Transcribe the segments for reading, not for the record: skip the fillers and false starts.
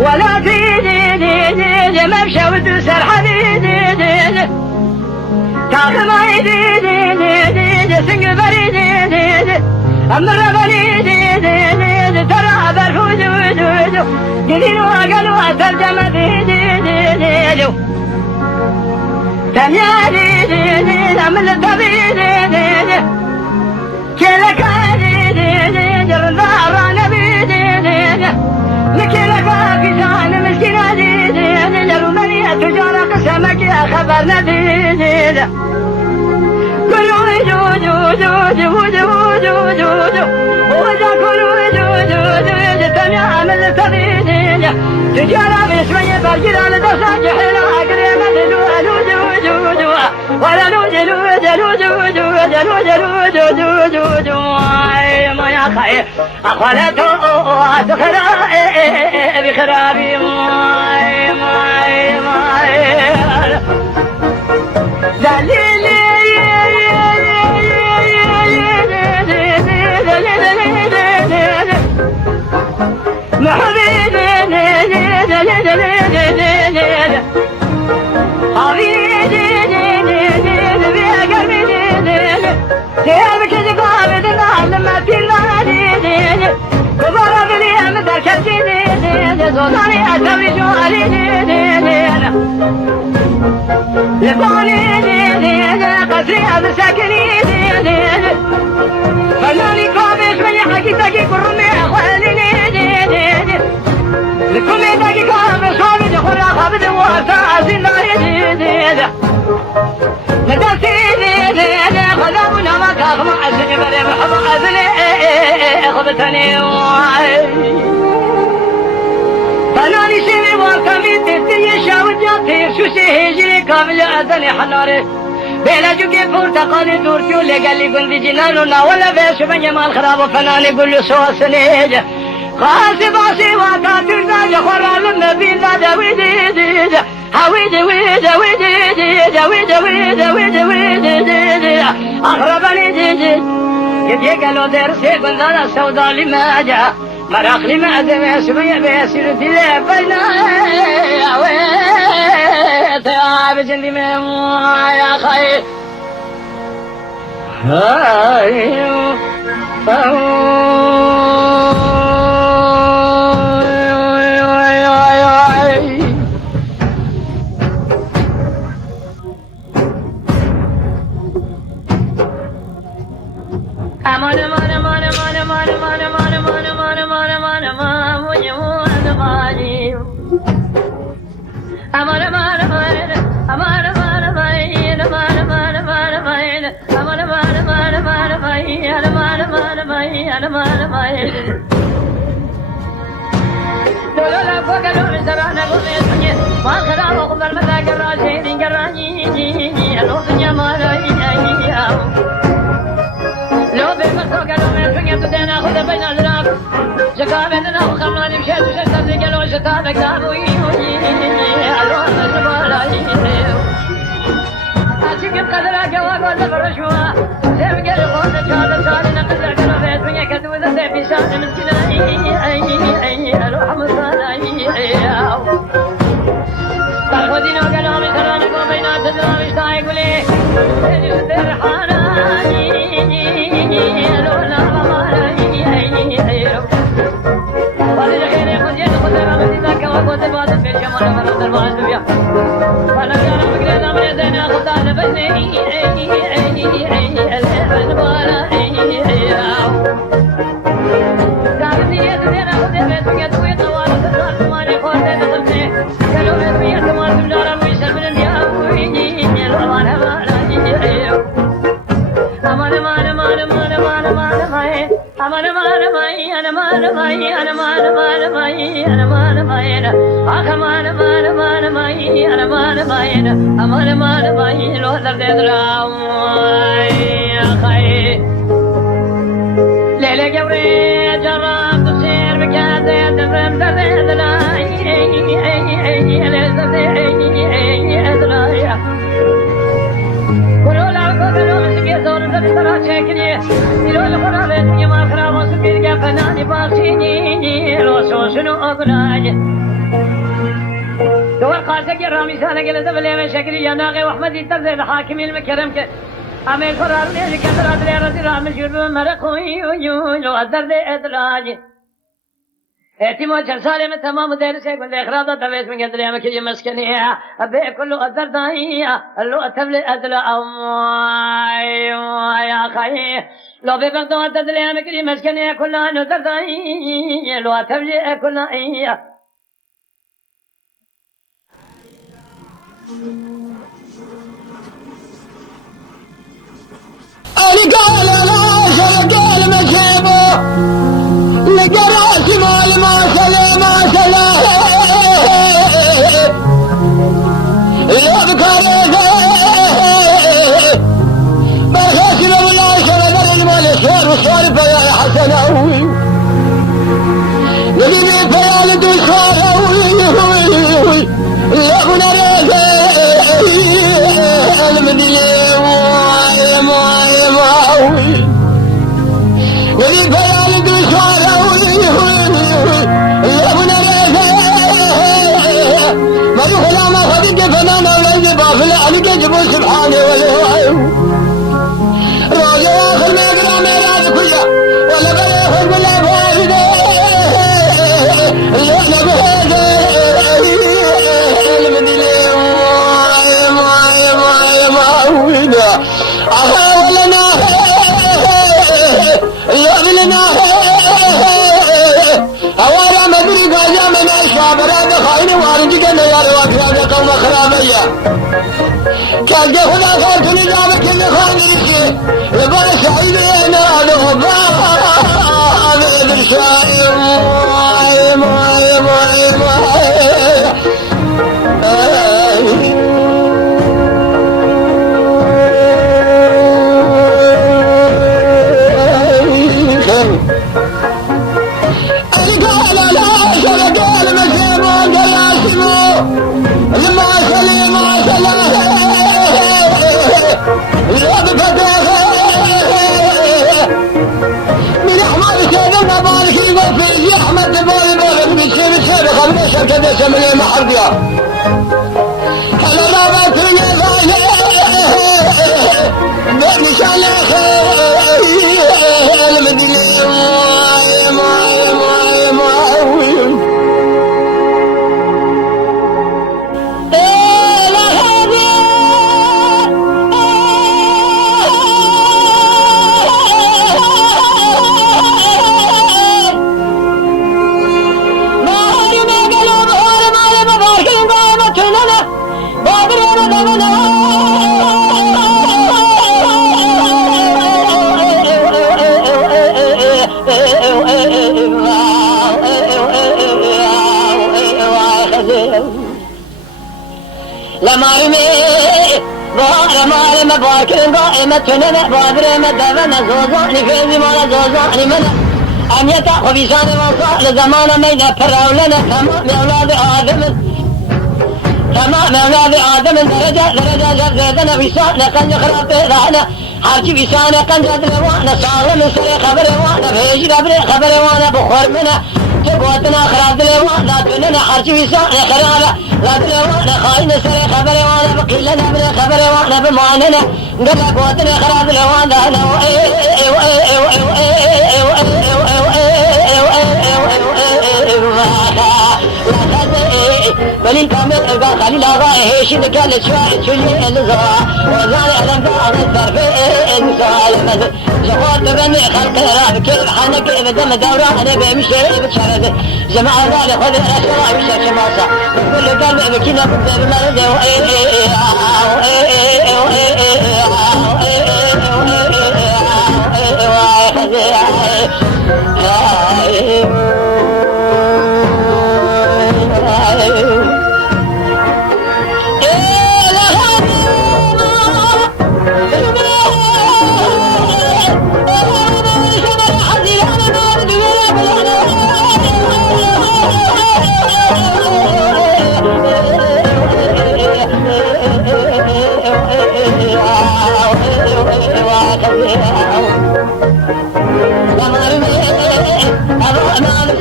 ولا في ممشى وتسر حديد تعظم عيدي سنق بريد أمر بريد ترى برفوز وجود جديد وقلوا ترجم بيدي تميا ديد أمل الطبيد كلك ديد النار نبيد لكلك كشان مسكين ديد جرمني تجارة قسمك يا خبر نبيد كلوا جود وجا كلوا جود تميا أمل الطبيد تجارة بسمي برجلان دساج حلا أقريم ولا لوج ما يا خير أخلته أدخل بخرابي ماي دليلي زوداني أتبري جوالي لباني قصري أبسكني فناني كوبش من حقيقتك كرمي أخوالي لكمي تاكي كوبش خابد خورا خابد وارتا أزنداري ندسي خذابنا ما كاخما أسني بري محبا أزني خبتني فناني شيري واركمي تبتي شاوجاتي شوشي هجري كامل أذني حناري بيلا جوكي پورتقاني دور كيو لقالي قندي جنانو ناولا بيش من جمال خراب فناني قلو سواسنيج خاسي باسي واتا ترنا جخورا لنبي نادا ويدي ويدي أخربني جيجي يجي قالوا درسي قندانا سودا لما جاء مراخ لما أدمي سمي بيسير تلي بينا ويت يا بجندي من يا خير أمان خي ليلة قوري جرام تصير بكاسة تفهم تفيد لا كلوا لعبوا كلوا مسكي زور ترى شكلي يلو الخرابة يما خرابة سكير قفناني باسيني روسو شنو أقناج دور قاسك الرامي سالك لزبلي من شكلي يناغي وأحمد يترزي الحاكم المكرم أمي الفرار ليلي كثرات ليرتي رام شرب مرقوي لو أدر دي إدراج اعتماد جرسالي من تمام دير سيقول لي اخراضة تبيت من قدر يامك يجي مسكنية أبي كله أدر داية اللو أتبلي أدلا يا خي لو بيبقى أدر يامك يجي مسكنية كلها ندر داية لو أتبلي كلها أنا قال لا شرق المشيبه لقراسي مال ما سلي ما سلي لو ذكرت برخاش لو لا شرق المال شوار وصارف يا حسناوي نبي فيالد وصاروي لو نريد المدينة ولي بيالد وصاروي ما يخلى ما خديك فنانا ولي بافل عليك جبو سبحانه والهوائي راجع آخر ما يقرأ ميراث كله ولا بلا يخل بلا فائدة اللي احنا بهذا المدينة ما أحاولنا لنا أولا مدري قاجا من الشابرات خاين وارجك يا رواتي هذا قوم خرابية كان جهنا خالتني جابك اللي خاين رشي لبا شعيدنا لغبا هذا الشايم كذا سمي محرقة هلا رابط رجال بني شالخ المدينة لما يمي بار ما باكن قائمة تنمى بادر ما دفن زوزاني في زمان زوزاني من أن يتأخذ بيسان وصال لزمان ميدا فراولنا تمام أولاد آدم تمام أولاد آدم درجة زيدنا بيسان قد يخرب رحنا حرجي بيسان قد يدروانا صار من سري خبر وانا فيج خبر وانا بخور منا تقوتنا خراب دلوانا تننا حرجي بيسان خرابة لا دلوانا خاين سري خبر وانا بقيلنا من خبر وانا بمعننا قد قوتنا خراب دلوانا بلي كامل قال خليل آغا هيش نكال شوي شوي الزوا وزاني ألم قاعد الطرف المسال مزل زخوات بني خلق راب كيف حنك بدم دورة أنا بمشي بتشارد جماعة ذالي خذ الأشراء وشاك شماسة كل قلب بكينا بدأ بمرض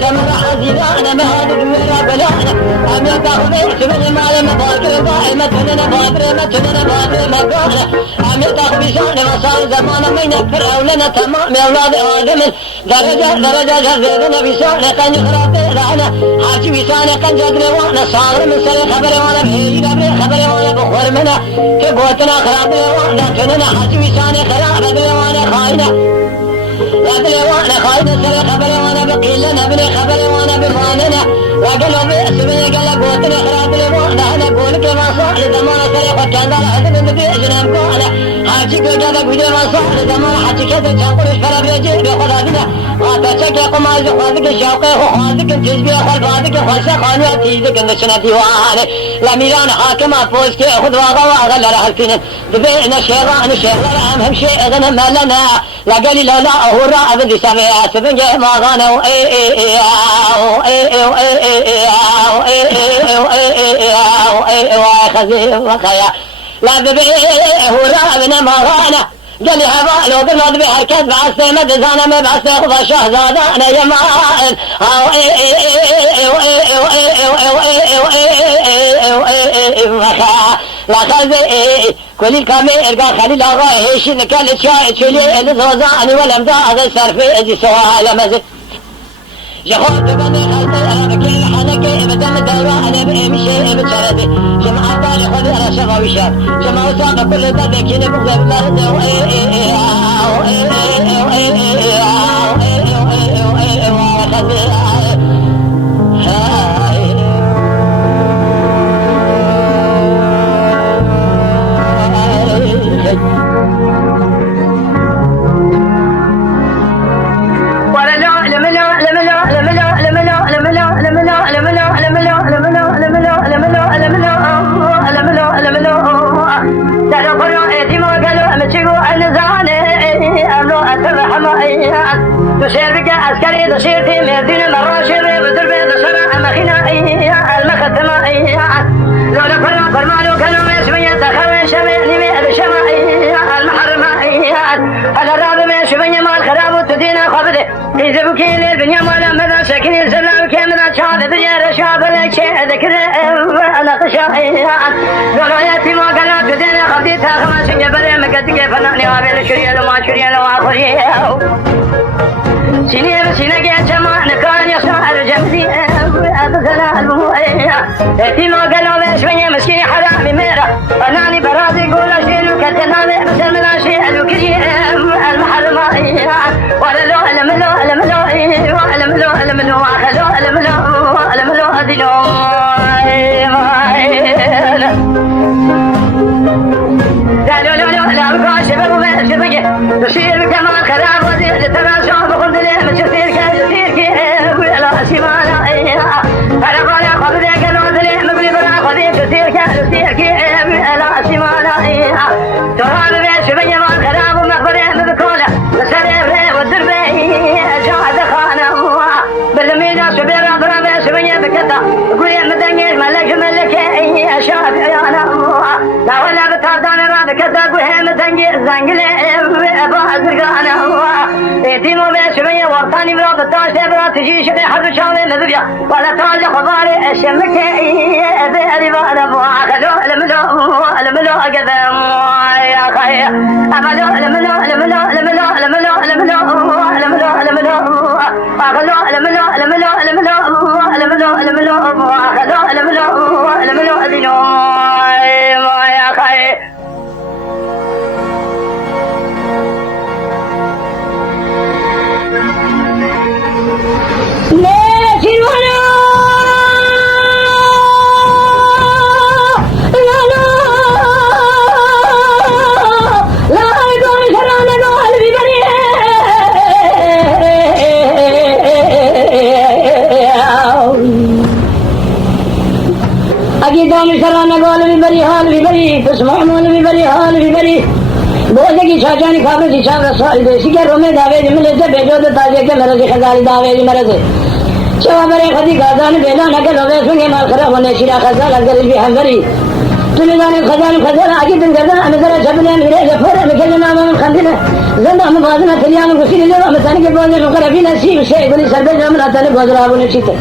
سمر حزيرانا ما هذا المرا بلانا أمي تاخذ سمر مال مبادر دائما تننا بادر ما قانا أمي تاخذ شان وصار زمان من يكفر أولنا تمام أولاد آدم درجة جزيرنا بسانة كان يخرات رانا حاجي بسانة كان جدر وانا صار من سر خبر وانا بهي خبر وانا بخور منا كبوتنا خراب وانا تننا حاجي بسانة خراب وانا خاينة وانا خاينة سر خبر وانا بقيلنا بني خبر وانا بماننا وقالوا باسمي قال قوتنا خراب وانا انا قولك ما صار زمان سر فكان دار هذا من بيجنا مقانا حاجي قول هذا قول ما صار زمان حاجي كذا جاقول فرا بيجي بخدا بنا واتشك قماز خاذك شوقه خاذك تجبي خل بعدك خلص خانيا تيزك نشنا ديوان لميران حاكم افوز كي خذ واغا لا هلكن دبينا شيران هم شيء غنم لنا لا قال لا هو راه بدي سامع سبنجه ما غنوا لا دبي هو راه ما غنى قال لي هذا لو قلنا ذبي حركات بعث ما دزانا ما بعث ياخذ شهزادة أنا يا مال لا خذ كل الكامير قال خلي لا رايش نكال شيء الزوزاني ولا مدا هذا صار في أجي سواها لمزة يخوض بني خلطي أنا بكي حنكي بدم الدورة أنا بمشي بتشردي جماعة طالي خذي أنا شفا وشاف جماعة وصاقة كل ذا بكيني بغضب الله تشير بك عسكري تشير في مدينة المراشر بدرب دسرة المخينة المختمة لولا كنا فرمالو كانوا يسمي تخوي شمي نمي الشمائي المحرمة على الراب من شمي مال خراب تدينا خبده إذا بكين البنيا مالا ماذا سكن الزلام كاملا شاب الدنيا رشاب الشيء ذكر القشاء لولا ياتي ما كانت تدينا خبدتها خمس جبل مكتك فنعني وابل شريا وما شريا وآخرية سنين سنة جمعنا كان يصنع الجمزي أدخل الموئية في ما قالوا باسمي مسكين حرامي ميرا فناني براسي قول شيء كتنامي بسلم لا شيء الوكري المحرمية ولا لو ألملو أخلو ألملو أدلو لا بقى شباب وما شبكة تشير بكمان خراب وزيد تراشوا بخلد لهم تشتير كيف ولا سمانا أنا قال خذ ذاك الوزن مبلي بلا خذ تشتير كيف ولا سمانا ترى بيش بيا ما خراب ومخبره مذكولة مسألة والدربي جاهد خانه بالمينا شبير أضرب بيش بيا بكتا قولي مدنيش ملك شاب عيانا لا ولا بتعدان راب كتا قولي مدنيش زنقلي بازرقانا ايتيمو بيش بيا ورطاني برا بتاش برا تجي شبي حرب شاوي مذبيا ولا تالي خضاري الشمكي بيري بانا خلو الملو قدم يا خي أخلو الملو يا خي دام سرانا قال ببري حال ببري تسمعون ببري حال ببري بوجه کی شاجانی خابر کی شاگ رسول دیسی کے رومے داوے جملے سے بھیجو تو تاجے کے مرض خزال داوے مرض چوا برے خدی گازان بیلا نگل ہوے سنگے مال خراب ہونے شرا خزال اگر بھی ہمری تمہیں جانے خزان آگے دن گردن اندر جبلے میرے جفر میں کے نام خندل أما بعضنا تليان وقصير اللي رأى مثلا كيف وانا شكرا في نسيب شيء يقول لي سربنا من أتاني بوزر أبو نشيته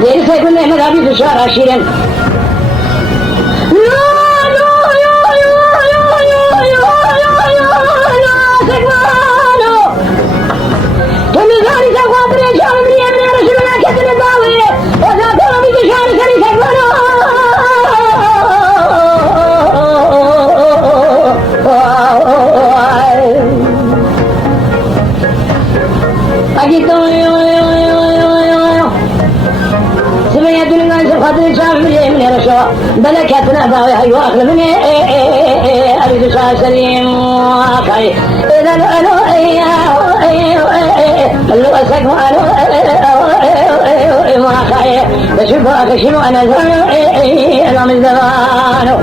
ليه سيقول لي أحمد عبيد الشهر عشيرا بلكتنا ضاوي حيو أخذ مني أريد شاء سليم واقعي إذا أنا اللو أسك وأنا واقعي بشوف أكشنو أنا زانو أنا من زمانو